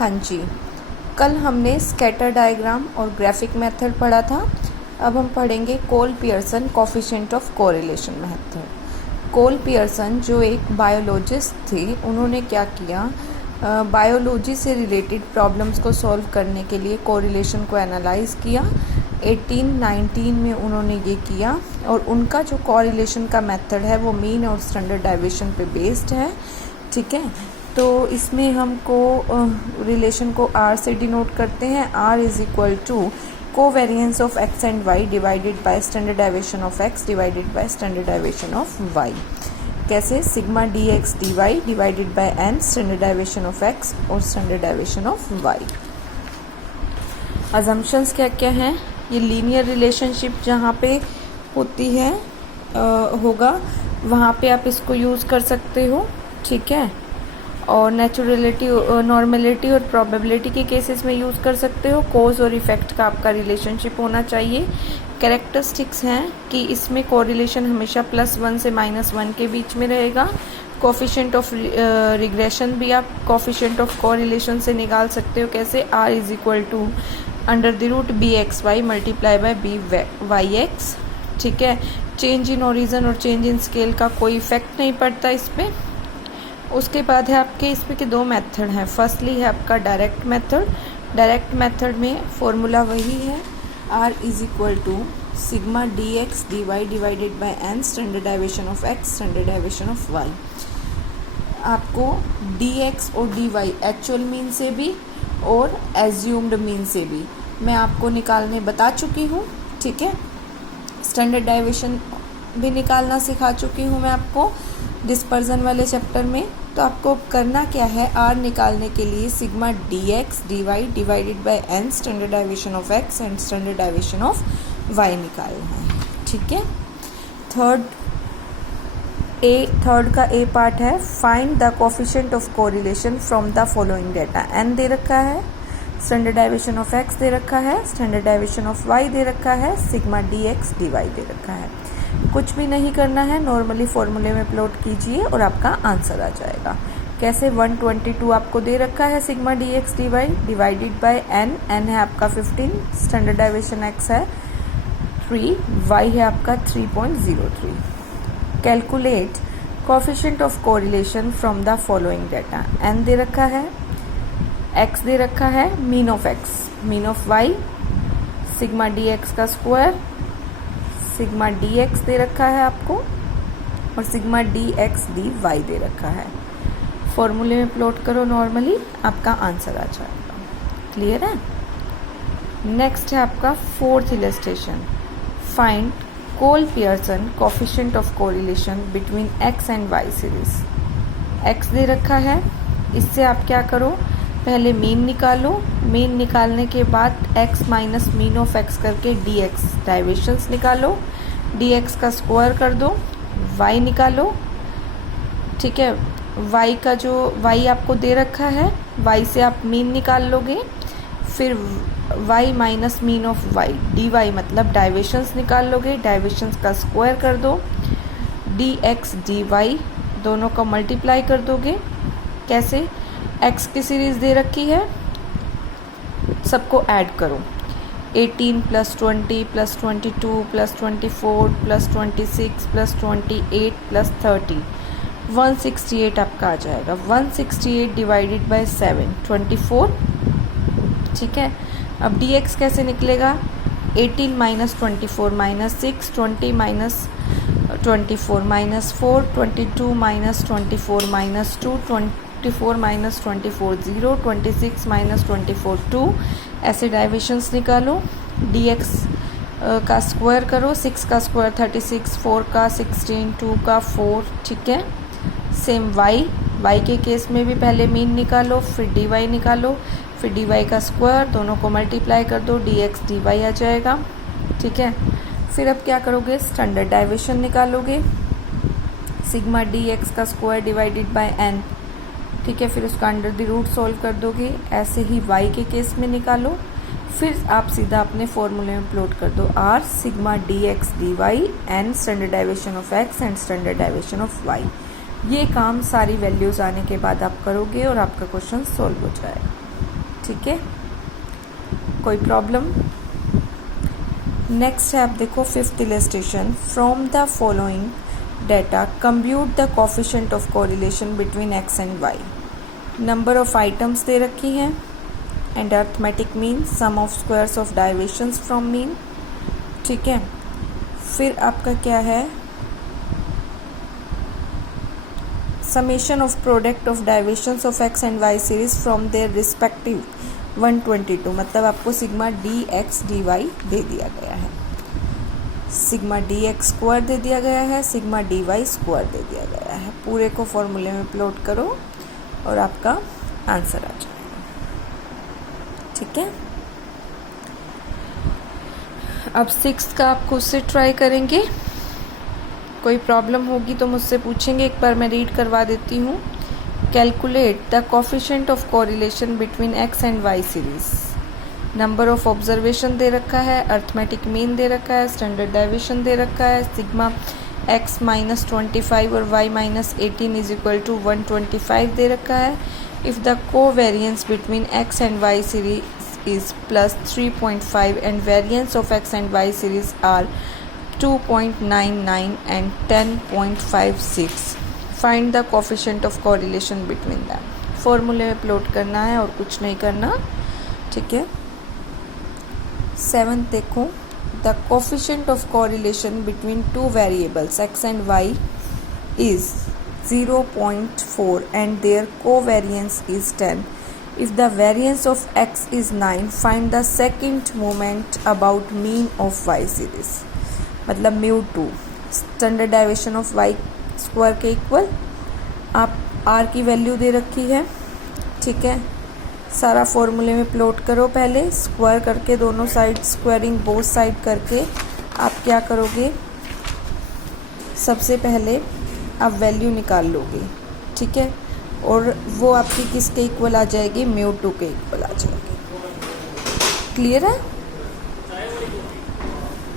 हाँ जी, कल हमने स्कैटर डायग्राम और ग्राफिक मेथड पढ़ा था। अब हम पढ़ेंगे Karl Pearson coefficient of correlation method. Karl Pearson जो एक बायोलॉजिस्ट थे, उन्होंने क्या किया, बायोलॉजी से रिलेटेड प्रॉब्लम्स को सॉल्व करने के लिए कोरिलेशन को एनालाइज किया। 1819 में उन्होंने ये किया और उनका जो कोरिलेशन का मेथड है वो मीन और स्टैंडर्ड डेविएशन पे बेस्ड है। ठीक है, तो इसमें हमको रिलेशन को R से डिनोट करते हैं। R is equal to covariance of x and y divided by standard deviation of x divided by standard deviation of y। कैसे? Sigma dx dy divided by n standard deviation of x और standard deviation of y। Assumptions क्या क्या हैं? ये linear relationship जहाँ पे होती है होगा वहाँ पे आप इसको यूज़ कर सकते हो। ठीक है, और नेचुरलिटी, नॉर्मेलिटी और प्रोबेबिलिटी के केसेस में यूज़ कर सकते हो। कोज और इफेक्ट का आपका रिलेशनशिप होना चाहिए। कैरेक्टरिस्टिक्स हैं कि इसमें कोरिलेशन हमेशा +1 से -1 के बीच में रहेगा। कोफिशिएंट ऑफ रिग्रेशन भी आप कोफिशिएंट ऑफ कोरिलेशन से निकाल सकते हो। कैसे? R is equal to √b xy multiply by b y x। ठीक है, चेंज इन ओरिजिन और चेंज इन स्केल का कोई इफेक्ट नहीं पड़ता इस पर। उसके बाद है आपके इसमें के दो मेथड हैं। फर्स्टली है आपका डायरेक्ट मेथड। डायरेक्ट मेथड में फॉर्मूला वही है, R is equal to sigma dx dy divided by n standard deviation of x standard deviation of y। आपको dx और dy एक्चुअल मीन से भी और एज्यूम्ड मीन से भी मैं आपको निकालने बता चुकी हूँ। ठीक है, स्टैंडर्ड डेविएशन भी निकालना सिखा चुकी हूँ मैं आपको डिस्पर्जन वाले चैप्टर में। तो आपको करना क्या है, R निकालने के लिए sigma dx dy divided by n standard deviation of x and standard deviation of y निकालना है। ठीक है, थर्ड का A पार्ट है, find the coefficient of correlation from the following data. n दे रखा है, स्टैंडर्ड डेविएशन ऑफ x दे रखा है, स्टैंडर्ड डेविएशन ऑफ y दे रखा है, सिग्मा dx dy दे रखा है। कुछ भी नहीं करना है, नॉर्मली फॉर्मूले में प्लॉट कीजिए और आपका आंसर आ जाएगा। कैसे? 122 आपको दे रखा है sigma dx dy divided by n है आपका 15, स्टैंडर्ड डेविएशन x है 3, y है आपका 3.03। Calculate coefficient of correlation from the following data. n दे रखा है, x दे रखा है, mean of x, mean of y, sigma dx का स्क्वायर, सिग्मा dx दे रखा है आपको और सिग्मा dx dy दे रखा है। फॉर्मूले में प्लॉट करो, नॉर्मली आपका आंसर आ जाएगा। क्लियर है? नेक्स्ट है आपका fourth illustration, find Karl Pearson coefficient of correlation between x and y series. x दे रखा है, इससे आप क्या करो, पहले मीन निकालो। मीन निकालने के बाद x minus mean of x करके dx डाइवेशंस निकालो, dx का स्क्वायर कर दो, y निकालो। ठीक है, y का जो y आपको दे रखा है, y से आप मीन निकाल लोगे, फिर y minus mean of y dy मतलब डाइवेशंस निकाल लोगे, डाइवेशंस का स्क्वायर कर दो, dx dy दोनों का मल्टीप्लाई कर दोगे। कैसे? x की सीरीज दे रखी है, सबको ऐड करो, 18 + 20 + 22 + 24 + 26 + 28 + 30, 168 आपका आ जाएगा। 168 डिवाइडेड बाय 7, 24। ठीक है, अब dx कैसे निकलेगा? 18 - 24 - 6, 20 - 24 - 4, 22 - 24 - 2, 24 - 24 0, 26 - 24 2। ऐसे डाइवेशंस निकालो, dx का स्क्वायर करो, 6 का स्क्वायर 36, 4 का 16, 2 का 4। ठीक है, सेम y के केस में भी पहले मीन निकालो, फिर dy निकालो, फिर dy का स्क्वायर, दोनों को मल्टीप्लाई कर दो, dx dy आ जाएगा। ठीक है, फिर अब क्या करोगे, स्टैंडर्ड डेविएशन निकालोगे, सिग्मा dx का स्क्वायर डिवाइडेड बाय n। ठीक है, फिर उसका अंडर द रूट सॉल्व कर दोगे। ऐसे ही y के केस में निकालो, फिर आप सीधा अपने फॉर्मूले में प्लॉट कर दो, R sigma dx dy n standard deviation of x and standard deviation of y। ये काम सारी वैल्यूज़ आने के बाद आप करोगे और आपका क्वेश्चन सॉल्व हो जाएगा। ठीक है, कोई प्रॉब्लम? नेक्स्ट है, आप देखो 5th illustration, from the following data compute the coefficient of correlation between X and Y. Number of items दे रखी हैं and arithmetic mean, sum of squares of deviations from mean. ठीक है, फिर आपका क्या है, summation of product of deviations of X and Y series from their respective 122, मतलब आपको sigma D X D Y दे दिया गया है, सिग्मा डी एक्स स्क्वायर दे दिया गया है, सिग्मा डी वाई स्क्वायर दे दिया गया है। पूरे को फॉर्मूले में प्लॉट करो और आपका आंसर आ जाएगा। ठीक है, अब 6th का आप खुद से ट्राई करेंगे, कोई प्रॉब्लम होगी तो मुझसे पूछेंगे। एक बार मैं रीड करवा देती हूँ। Calculate the coefficient of correlation between X and Y series. Number of observation दे रखा है, अर्थमेटिक मीन दे रखा है, स्टैंडर्ड डेविएशन दे रखा है, सिग्मा x माइनस 25 और y minus 18 is equal to 125 दे रखा है। If the covariance between x and y series is plus 3.5 and variance of x and y series are 2.99 and 10.56, find the coefficient of correlation between them. फॉर्मूले में plot करना है और कुछ नहीं करना। ठीक है, 7th देखो, the coefficient of correlation between two variables x and y is 0.4 and their covariance is 10। If the variance of x is 9, find the second moment about mean of y series, मतलब μ2 standard deviation of y square के equal. आप r की value दे रखी है। ठीक है, सारा फॉर्मूले में प्लॉट करो, पहले स्क्वायर करके दोनों साइड, स्क्वायरिंग बोथ साइड करके आप क्या करोगे, सबसे पहले आप वैल्यू निकाल लोगे। ठीक है, और वो आपकी किसके इक्वल आ जाएगी, μ2 के इक्वल आ जाएगी। क्लियर है?